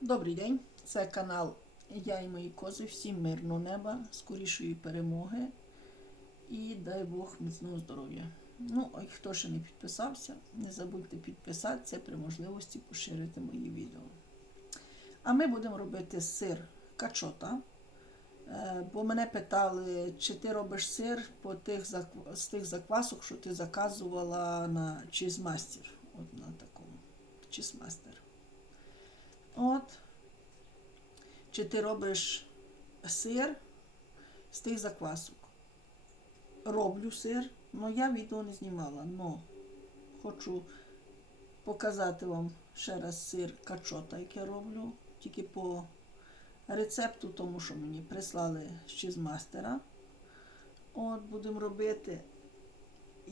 Добрий день, це канал Я і мої кози. Всім мирного неба, скорішої перемоги і дай Бог міцного здоров'я. Ну, а хто ще не підписався, не забудьте підписатися при можливості поширити мої відео. А ми будемо робити сир качота. Е, Бо мене питали, чи ти робиш сир по тих з тих заквасок, що ти заказувала на чизмастер. От на такому чизмастер. От. Чи ти робиш сир з тих заквасок? Роблю сир, але я відео не знімала. Но хочу показати вам ще раз сир качота, який я роблю, тільки по рецепту, тому що мені прислали ще з чизмастера. От будемо робити.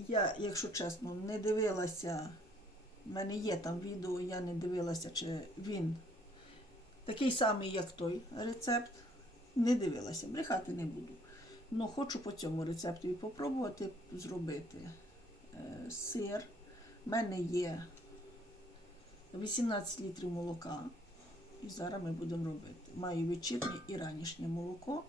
Я, якщо чесно, не дивилася. У мене є там відео, я не дивилася, чи він такий самий, як той рецепт. Не дивилася, брехати не буду. Ну, хочу по цьому рецепту і попробувати зробити е, сир. У мене є 18 літрів молока. І зараз ми будемо робити. Маю вечірнє і ранішнє молоко.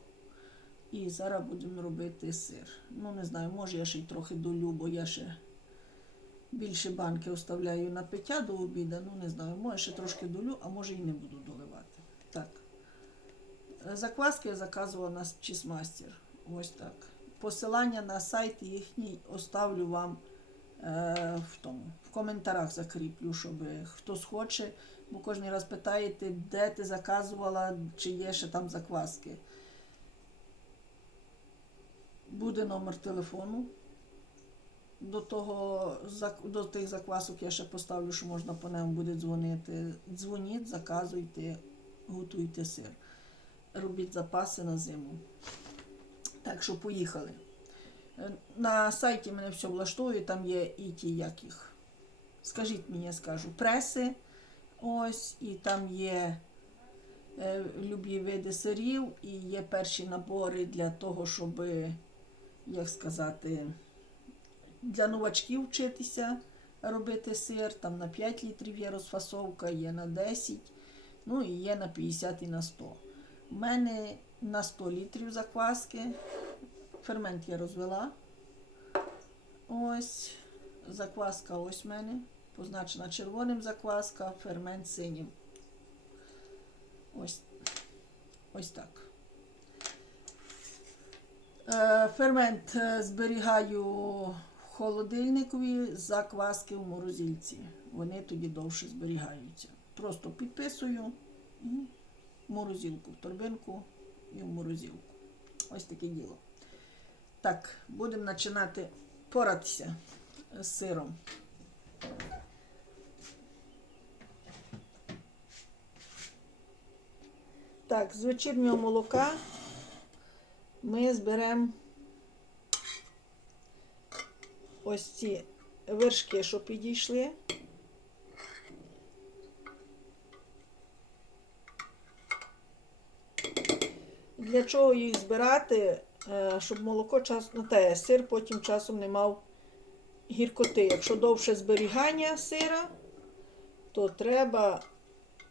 І зараз будемо робити сир. Ну, не знаю, може я ще й трохи долю, бо я ще більше банки оставляю на пиття до обіду. Ну, не знаю, може ще трошки долю, а може і не буду доливати. Закваски я заказувала на Чісмастер. Ось так. Посилання на сайт їхній оставлю вам е, в тому, в коментарях закріплю, щоб хтось хоче, бо кожен раз питаєте, де ти заказувала, чи є ще там закваски. Буде номер телефону. До того до тих заквасок я ще поставлю, що можна по ньому буде дзвонити. Дзвоніть, заказуйте, готуйте сир. Робіть запаси на зиму. Так що поїхали. Е, На сайті мене все влаштовує, там є і ті, як їх. Скажіть мені, я скажу, преси. Ось, і там є е, любі види сирів, і є перші набори для того, щоб, як сказати, для новачків вчитися робити сир. Там на 5 літрів є розфасовка, є на 10, ну і є на 50 і на 100. У мене на 100 літрів закваски. Фермент я розвела. Ось закваска ось в мене. Позначена червоним закваска, фермент синім. Ось, ось так. Е, Фермент е, зберігаю в холодильникові, закваски в морозильці. Вони тоді довше зберігаються. Просто підписую морозилку, в торбинку і в морозилку. Ось таке діло. Так, будемо починати поратися з сиром. Так, з вечірнього молока ми зберемо ось ці вершки, що підійшли. Для чого їх збирати? Е, Щоб молоко час, ну, те, сир потім часом не мав гіркоти. Якщо довше зберігання сира, то треба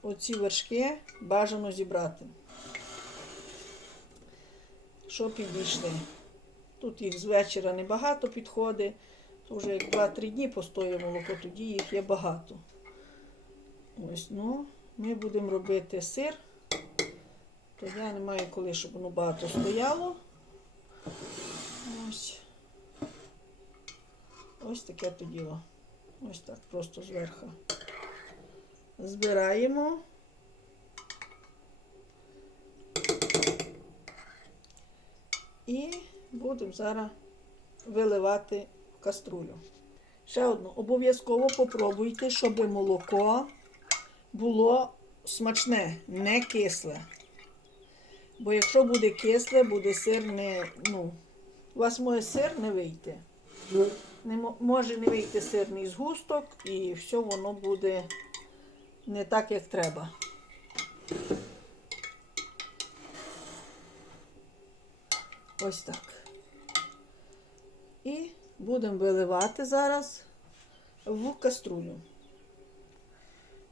оці вершки бажано зібрати. Що підійшли? Тут їх з вечора небагато підходить. Вже як 2-3 дні постоє молоко, тоді їх є багато. Ось, ну, ми будемо робити сир. То я не маю коли, щоб воно багато стояло. Ось. Ось таке то діло. Ось так, просто зверху. Збираємо. І будемо зараз виливати в каструлю. Ще одно, обов'язково попробуйте, щоб молоко було смачне, не кисле. Бо якщо буде кисле, буде сир не. Ну, у вас може сир не вийти. Не, може не вийти сирний згусток і все воно буде не так, як треба. Ось так. І будемо виливати зараз в каструлю.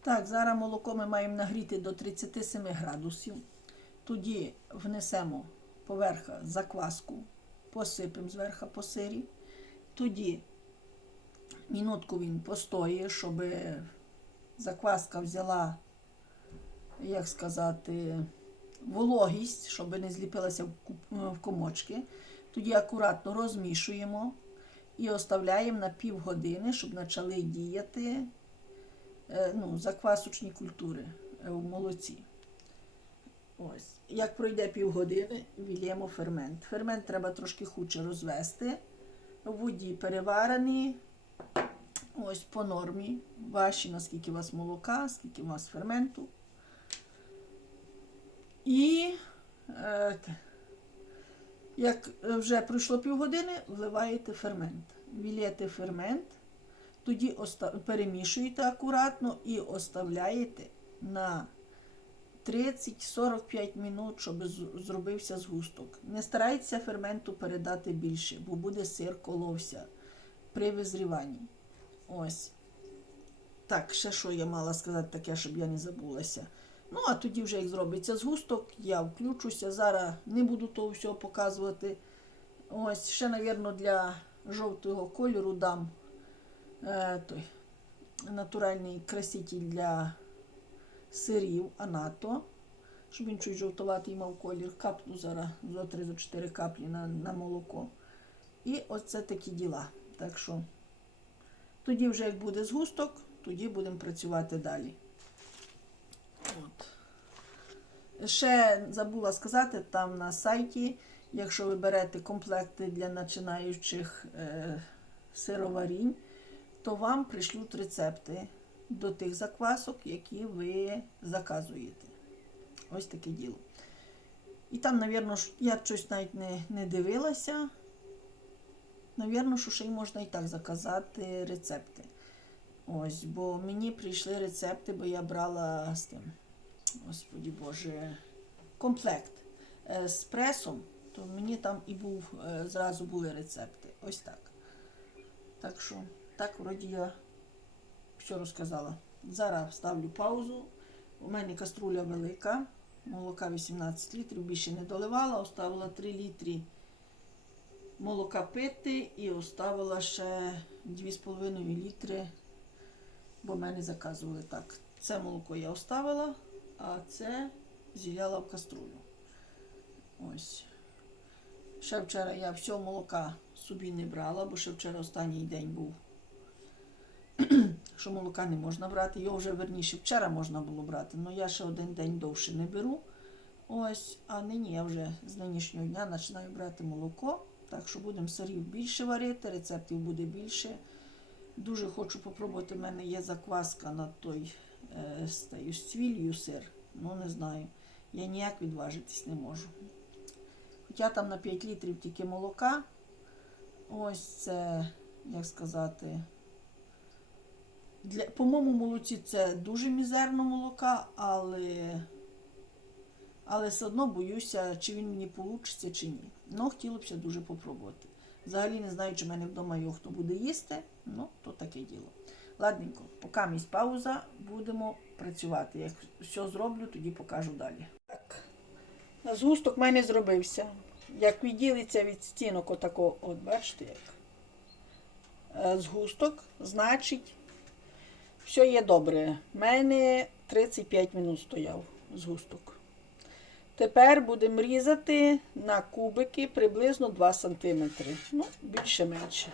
Так, зараз молоко ми маємо нагріти до 37 градусів. Тоді внесемо поверха закваску, посипемо зверху по сирі. Тоді минутку він постоїть, щоб закваска взяла, як сказати, вологість, щоб не зліпилася в комочки. Тоді акуратно розмішуємо і оставляємо на півгодини, щоб почали діяти е, ну, заквасочні культури е, в молоці. Ось. Як пройде півгодини, вільємо фермент. Фермент треба трошки худше розвести. В воді переварений. Ось по нормі. Ваші, наскільки у вас молока, скільки у вас ферменту. І е, як вже пройшло півгодини, вливаєте фермент. Вілєте фермент, тоді перемішуєте акуратно і оставляєте на 30-45 минут, щоб зробився згусток. Не старайтеся ферменту передати більше, бо буде сир коловся при визріванні. Ось. Так, ще що я мала сказати таке, щоб я не забулася. Ну, а тоді вже як зробиться згусток, я включуся. Зараз не буду того всього показувати. Ось, ще, мабуть, для жовтого кольору дам е, той натуральний краситель для сирів анато, щоб він чуть жовтуватий мав колір. Капну зараз зо 3-4 каплі на, на молоко. І оце такі діла. Так що тоді вже як буде згусток, тоді будемо працювати далі. От. Ще забула сказати, там на сайті, якщо ви берете комплекти для починаючих е, сироварінь, то вам пришлють рецепти до тих заквасок, які ви заказуєте. Ось таке діло. І там, навірно, я щось навіть не, не дивилася. Навірно, що ще й можна і так заказати рецепти. Ось, бо мені прийшли рецепти, бо я брала з тим, господі Боже, комплект е, з пресом, то мені там і був, е, зразу були рецепти. Ось так. Так що, так вроді я все розказала. Зараз ставлю паузу. У мене каструля велика, молока 18 літрів, більше не доливала, оставила 3 літри молока пити і оставила ще 2,5 літри, бо мене заказували так. Це молоко я оставила, а це зіляла в каструлю. Ось. Ще вчора я всього молока собі не брала, бо ще вчора останній день був. Що молока не можна брати. Його вже верніше вчора можна було брати, але я ще один день довше не беру. Ось, а нині я вже з нинішнього дня починаю брати молоко. Так що будемо сирів більше варити, рецептів буде більше. Дуже хочу попробувати. У мене є закваска на той е, тією з цвіллю сир. Ну не знаю. Я ніяк відважитись не можу. Хоча там на 5 літрів тільки молока. Ось це, як сказати, для, по моєму молоці це дуже мізерно молока, але, але все одно боюся, чи він мені вийде, чи ні. Ну, хотілося б дуже попробувати. Взагалі не знаю, чи в мене вдома його хто буде їсти, ну, то таке діло. Ладненько, поки місць пауза, будемо працювати. Як все зроблю, тоді покажу далі. Так. Згусток в мене зробився. Як відділиться від стінок отако, от бачите як. Е, Згусток, значить, все є добре. У мене 35 минут стояв згусток. Тепер будемо різати на кубики приблизно 2 см. Ну, більше-менше.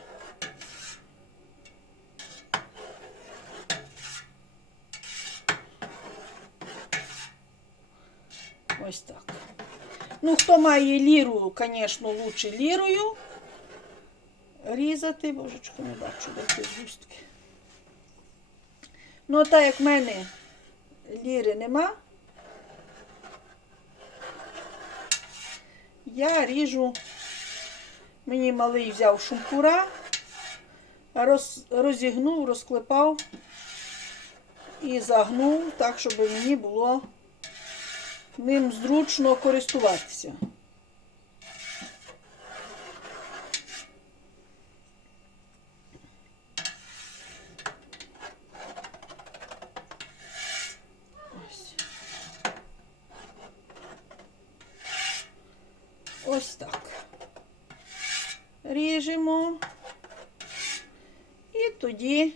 Ось так. Ну, хто має ліру, звісно, лучше лірою різати. Божечко, не бачу, де ці згустки. Ну, так як в мене. Ліри нема, я ріжу, мені малий взяв шумпура, роз, розігнув, розклепав і загнув так, щоб мені було ним зручно користуватися. Ось так. Ріжемо. І тоді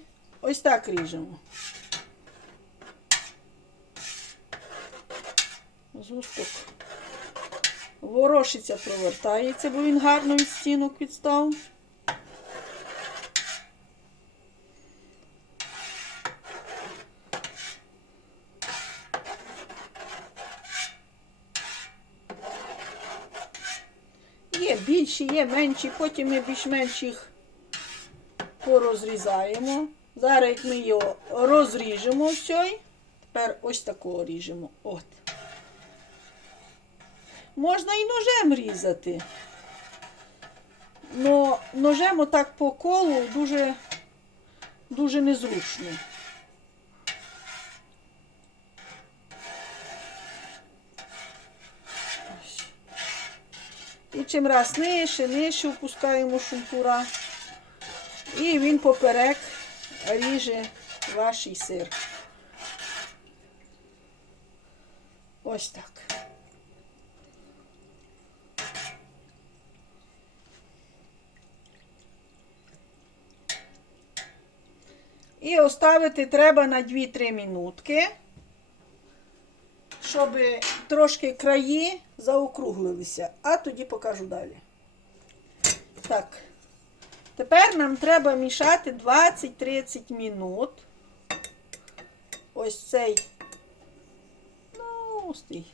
так. Згусток ворошиться, провертається, бо він гарно від стінок відстав. Є більші, є менші, потім ми більш-менш їх порозрізаємо. Зараз ми його розріжемо все, тепер ось такого ріжемо. От. Можна і ножем різати. Но ножем отак по колу дуже, дуже незручно. І чим раз нижче, нижче впускаємо шумпура. І він поперек ріже ваш сир. Ось так. І оставити треба на 2-3 минутки, щоб трошки краї заокруглилися, а тоді покажу далі. Так, тепер нам треба мішати 20-30 минут. Ось цей, ну, стій.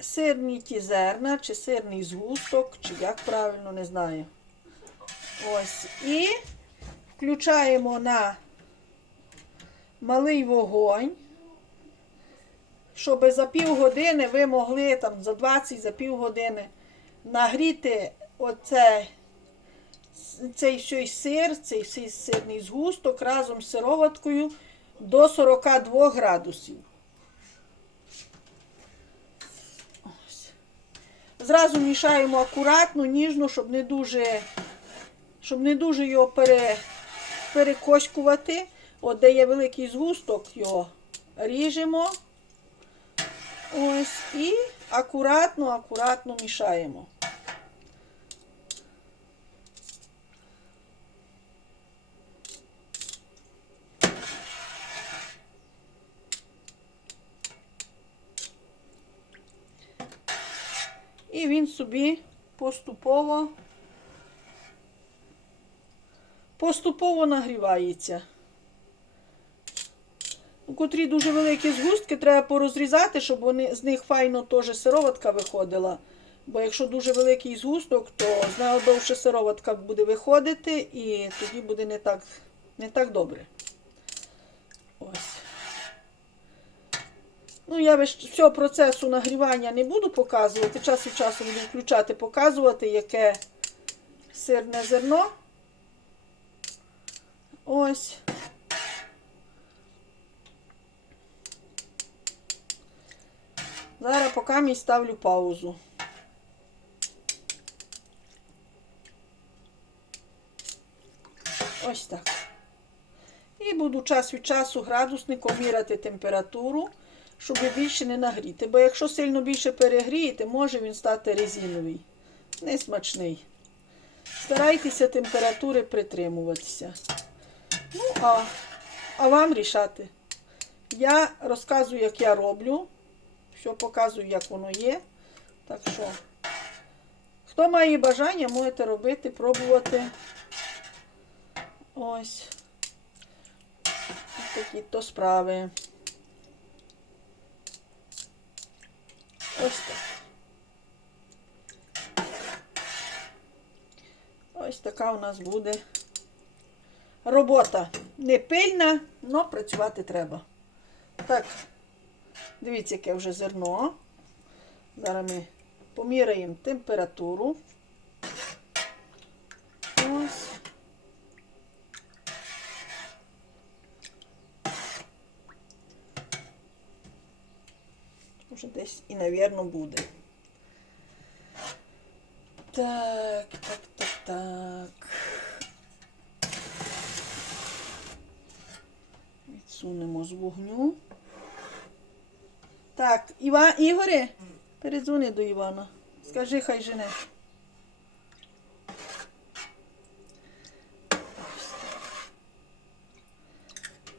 Сирні ті зерна, чи сирний згусток, чи як правильно, не знаю. Ось. І включаємо на малий вогонь, щоб за півгодини ви могли там за 20 за півгодини нагріти оцей цей всій сир, цей сирний згусток разом з сироваткою до 42 градусів. Ось. Зразу мішаємо акуратно, ніжно, щоб не дуже щоб не дуже його пере, перекоськувати. От де є великий згусток, його ріжемо. Ось і акуратно, акуратно мішаємо. Він собі поступово поступово нагрівається. У котрі дуже великі згустки, треба порозрізати, щоб вони, з них файно теж сироватка виходила. Бо якщо дуже великий згусток, то з нього довше сироватка буде виходити і тоді буде не так, не так добре. Ось. Ну, я цього процесу нагрівання не буду показувати. Час від часу буду включати, показувати, яке сирне зерно. Ось. Зараз поки мій ставлю паузу. Ось так. І буду час від часу градусником міряти температуру, щоб більше не нагріти. Бо якщо сильно більше перегрієте, може він стати резиновий. Несмачний. Старайтеся температури притримуватися. Ну, а, а вам рішати. Я розказую, як я роблю. Все показую, як воно є. Так що, хто має бажання, можете робити, пробувати. Ось. Такі то справи. Ось так. Ось така у нас буде робота. Не пильна, але працювати треба. Так, дивіться, яке вже зерно. Зараз ми поміряємо температуру. Ось. Вже десь і, навірно, буде. Так, так, так. Відсунемо з вогню. Так, Іва, Ігоре, Передзвони до Івана. Скажи, хай жене.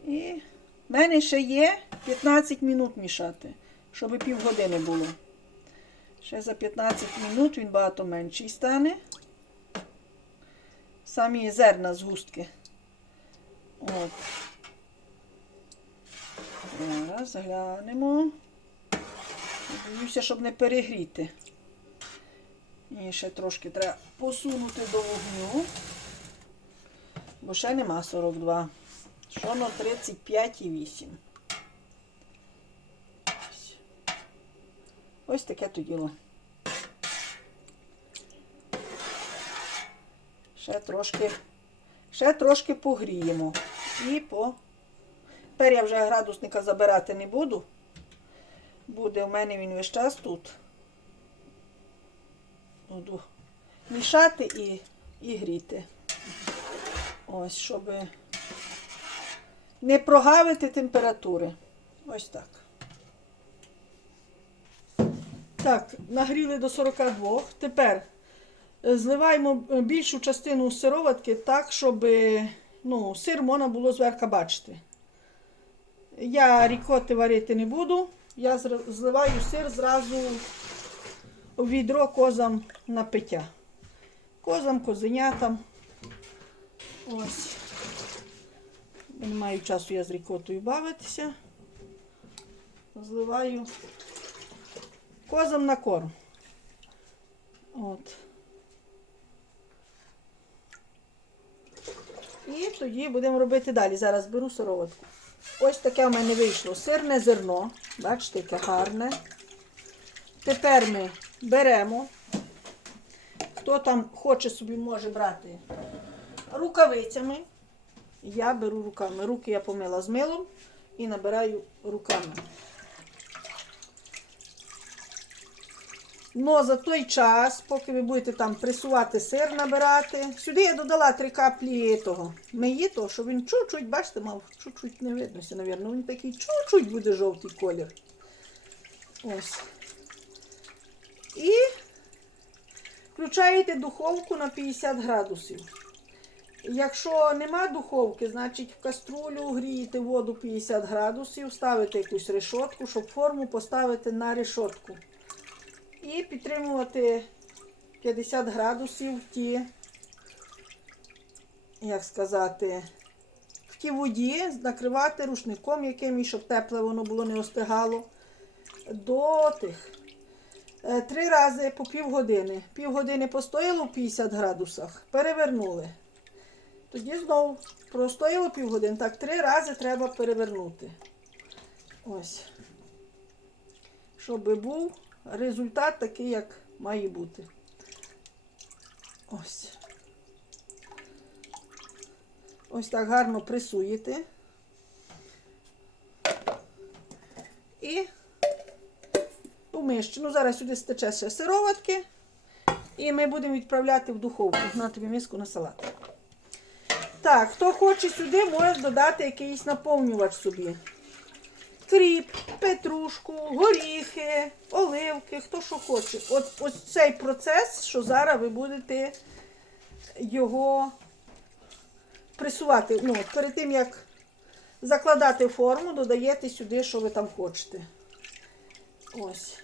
І в мене ще є 15 минут мішати, щоб півгодини було. Ще за 15 минут він багато менший стане. Самі зерна з густки. От. Зараз глянемо. Боюся, щоб не перегріти. І ще трошки треба посунути до вогню. Бо ще нема 42. Що на 35,8. Ось. Таке то діло. Ще трошки, ще трошки погріємо. І по. Тепер я вже градусника забирати не буду. Буде в мене він весь час тут. Буду мішати і, і гріти. Ось, щоб не прогавити температури. Ось так. Так, нагріли до 42. Тепер зливаємо е, більшу частину сироватки так, щоб е, ну, сир можна було зверху бачити. Я рікоти варити не буду. Я зливаю сир зразу у відро козам на пиття. Козам, козенятам. Ось. Не маю часу я з рікотою бавитися. Зливаю козам на корм. От. І тоді будемо робити далі. Зараз беру сироватку. Ось таке в мене вийшло сирне зерно. Бачите, яке гарне. Тепер ми беремо. Хто там хоче собі може брати рукавицями. Я беру руками. Руки я помила з милом і набираю руками. Но за той час, поки ви будете там пресувати сир набирати, сюди я додала три каплі того меїто, щоб він чуть-чуть, бачите, мав чуть-чуть не виднося, навірно. Він такий чуть-чуть буде жовтий колір. Ось. І включаєте духовку на 50 градусів. Якщо нема духовки, значить в каструлю грієте воду 50 градусів, ставите якусь решотку, щоб форму поставити на решотку. І підтримувати 50 градусів в ті, як сказати, в тій воді, накривати рушником якимось, щоб тепле воно було не остигало. До тих. Е, Три рази по півгодини. Півгодини постояло в 50 градусах, перевернули. Тоді знову простояло півгодини. Так, три рази треба перевернути. Ось. Щоб був результат такий, як має бути. Ось. Ось так гарно пресуєте. І у. Зараз сюди стече ще сироватки. І ми будемо відправляти в духовку. На тобі миску на салат. Так, хто хоче сюди, може додати якийсь наповнювач собі. Кріп, петрушку, горіхи, оливки, хто що хоче. От ось цей процес, що зараз ви будете його пресувати. Ну, перед тим, як закладати форму, додаєте сюди, що ви там хочете. Ось.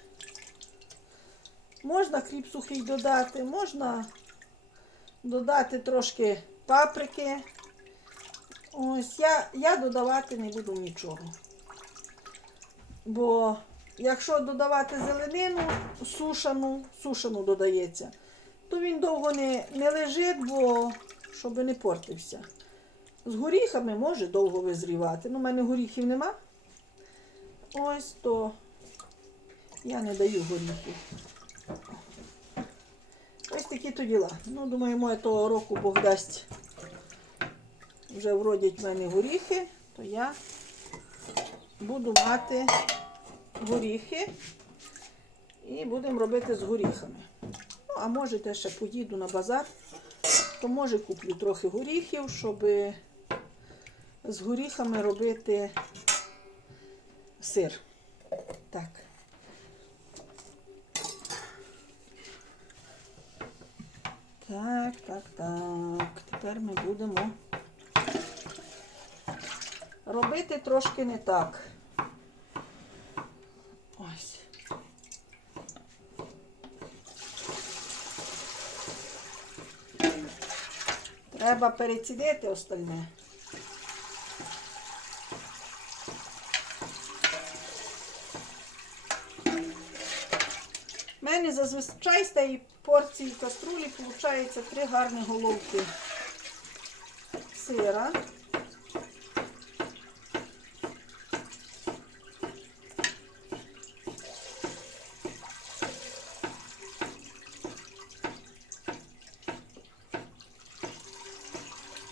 Можна кріп сухий додати, можна додати трошки паприки. Ось я, я додавати не буду нічого. Бо якщо додавати зеленину, сушану, сушану додається, то він довго не, не лежить, бо щоб не портився. З горіхами може довго визрівати. Ну, у мене горіхів нема. Ось то я не даю горіхів. Ось такі то діла. Ну, думаю, моє того року Бог дасть. Вже вродять в мене горіхи, то я буду мати горіхи і будемо робити з горіхами. Ну, а може, теж ще поїду на базар, то може куплю трохи горіхів, щоб з горіхами робити сир. Так. Так, так, так. Тепер ми будемо робити трошки не так. Треба перецідити остальне. У мене зазвичай з тієї порції каструлі виходить три гарні головки сира.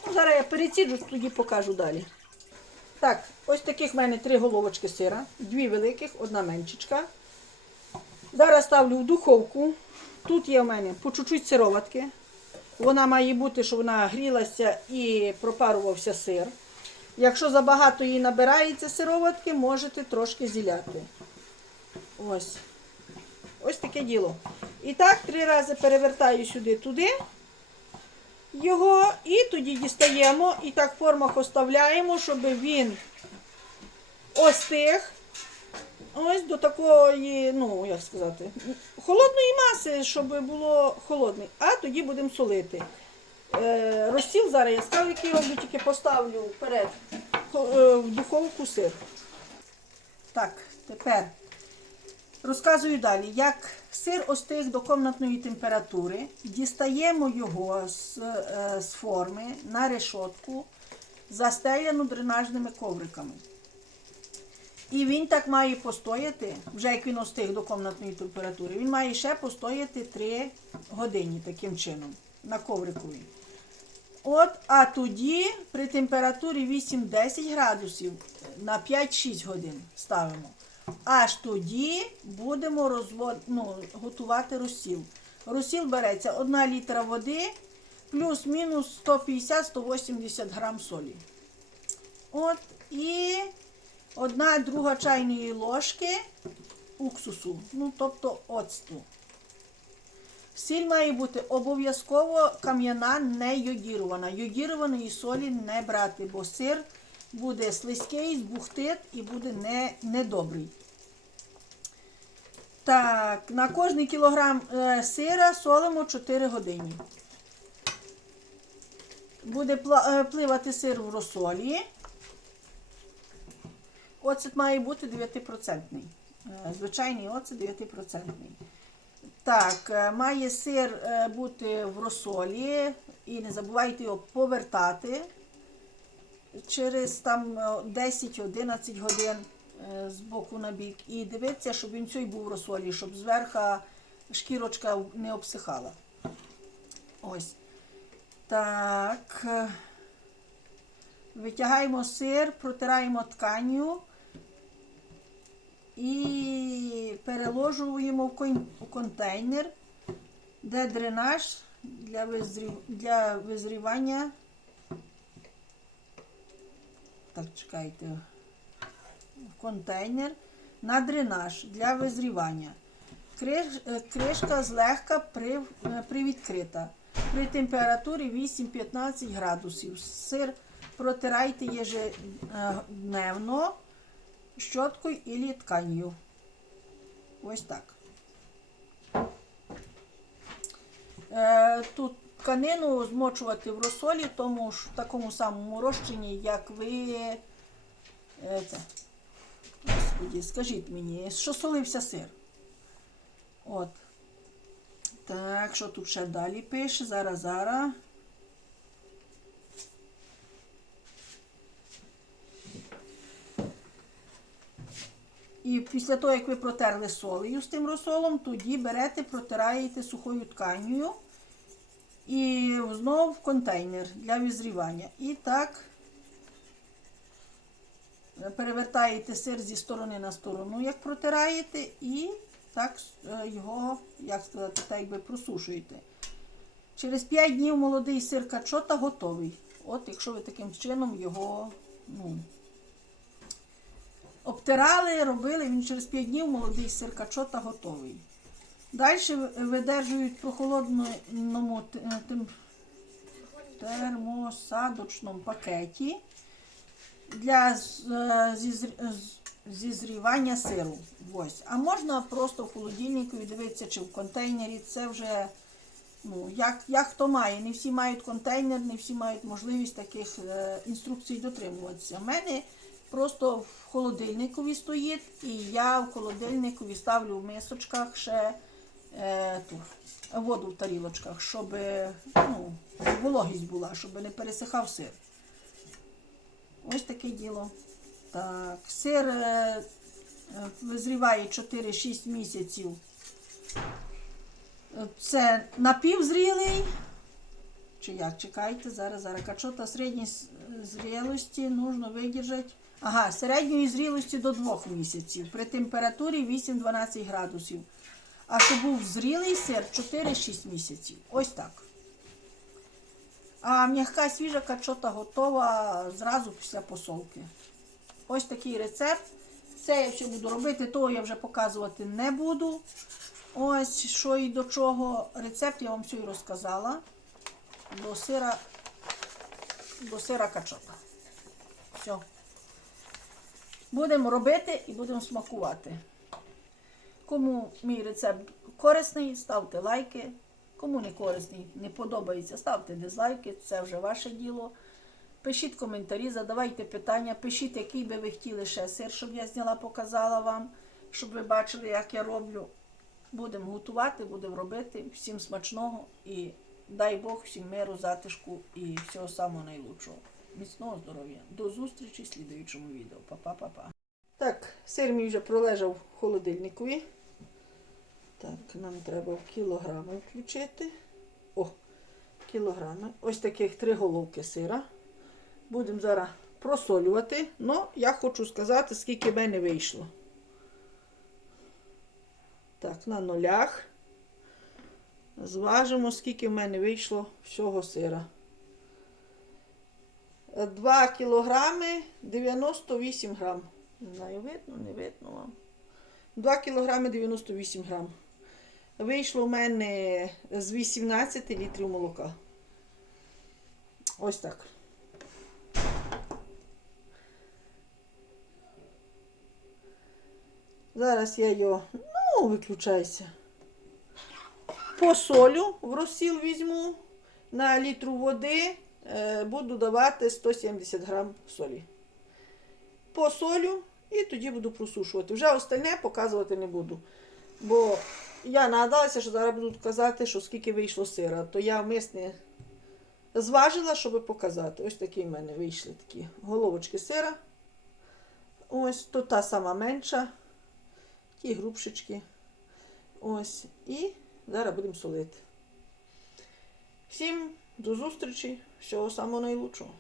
Ну, зараз я переціджу, тоді покажу далі. Так, ось таких в мене три головочки сира, дві великих, одна меншечка. Зараз ставлю в духовку. Тут є в мене по чуть-чуть сироватки. Вона має бути, щоб вона грілася і пропарувався сир. Якщо забагато її набирається сироватки, можете трошки зіляти. Ось. Ось таке діло. І так три рази перевертаю сюди туди його, і тоді дістаємо, і так в формах оставляємо, щоб він остиг. Ось до такої, ну, як сказати, холодної маси, щоб було холодний. А тоді будемо солити. Е, розсіл зараз я скажу, який роблю, тільки поставлю вперед е, в духовку сир. Так, тепер розказую далі, як сир остиг до комнатної температури, дістаємо його з, е, з форми на решотку, застеляну дренажними ковриками. І він так має постояти, вже як він остиг до комнатної температури, він має ще постояти 3 години таким чином на коврикові. От, а тоді при температурі 8-10 градусів на 5-6 годин ставимо. Аж тоді будемо розвод... ну, готувати розсіл. Розсіл береться 1 літра води плюс-мінус 150-180 грам солі. От, і одна друга чайної ложки уксусу, ну тобто оцту. Сіль має бути обов'язково кам'яна, не йодірована. Йодірованої солі не брати, бо сир буде слизький, збухтить і буде не, недобрий. Так, на кожний кілограм е, сира солимо 4 години. Буде е, пливати сир в розсолі. Оцет має бути 9%. Е, Звичайний оцет 9%. Так, має сир бути в розсолі і не забувайте його повертати через там е, 10-11 годин е, з боку на бік. І дивитися, щоб він цей був розсолі, щоб зверху шкірочка не обсихала. Ось. Так. е, Витягаємо сир, протираємо тканю і переложуємо в контейнер, де дренаж для визрівання. Так, чекайте. В контейнер на дренаж для визрівання. Е, Кришка злегка е, привідкрита. При температурі 8-15 градусів. Сир протирайте ежедневно щоткою і тканью. Ось так. Е, Тут тканину змочувати в розсолі, тому ж такому самому розчині, як ви. е, Це, господі, скажіть мені, що солився сир. От. Так, що тут ще далі пише? Зараз, зараз. І після того, як ви протерли солею з тим розсолом, тоді берете, протираєте сухою тканью і знову в контейнер для визрівання. І так перевертаєте сир зі сторони на сторону, як протираєте, і так е, його, як сказати, так якби просушуєте. Через 5 днів молодий сир качота готовий. От якщо ви таким чином його ну, обтирали, робили, він через 5 днів молодий сир качота готовий. Далі видержують в прохолодному е, термосадочному пакеті для е, зізрівання сиру. Ось. А можна просто в холодильнику дивитися, чи в контейнері. Це вже ну, як, як хто має. Не всі мають контейнер, не всі мають можливість таких е, інструкцій дотримуватися. У мене просто в холодильникові стоїть, і я в холодильникові ставлю в мисочках ще е, ту, воду в тарілочках, щоб ну, вологість була, щоб не пересихав сир. Ось таке діло. Так, сир е, визріває 4-6 місяців. Це напівзрілий. Чи як? Чекайте, зараз, зараз. Качота середньої зрілості нужно видержати. Ага, середньої зрілості до 2 місяців. При температурі 8-12 градусів. А щоб був зрілий сир 4-6 місяців. Ось так. А м'яка свіжа качота готова зразу після посолки. Ось такий рецепт. Це я ще буду робити, того я вже показувати не буду. Ось що і до чого. Рецепт я вам все і розказала. До сира, до сира качота. Все. Будемо робити і будемо смакувати. Кому мій рецепт корисний, ставте лайки. Кому не корисний, не подобається, ставте дизлайки, це вже ваше діло. Пишіть коментарі, задавайте питання, пишіть, який би ви хотіли ще сир, щоб я зняла, показала вам, щоб ви бачили, як я роблю. Будемо готувати, будемо робити. Всім смачного і дай Бог всім миру, затишку і всього самого найлучшого. Міцного здоров'я. До зустрічі в слідуючому відео. Па-па-па-па. Так, сир мій вже пролежав в холодильникові. Так, нам треба в кілограми включити. О, кілограми. Ось таких три головки сира. Будемо зараз просолювати. Ну, я хочу сказати, скільки в мене вийшло. Так, на нулях. Зважимо, скільки в мене вийшло всього сира. 2 кілограми 98 грам. Не знаю, видно, не видно вам. 2 кілограми 98 грам. Вийшло в мене з 18 літрів молока. Ось так. Зараз я його, ну, виключайся. Посолю в розсіл візьму на літру води е, буду давати 170 грам солі. Посолю і тоді буду просушувати. Вже остальне показувати не буду. Бо я нагадалася, що зараз будуть казати, що скільки вийшло сира. То я вмисне зважила, щоб показати. Ось такі в мене вийшли такі головочки сира. Ось то та сама менша. Ті грубшечки. Ось. І зараз будемо солити. Всім до зустрічі. Всього самого найлучшого.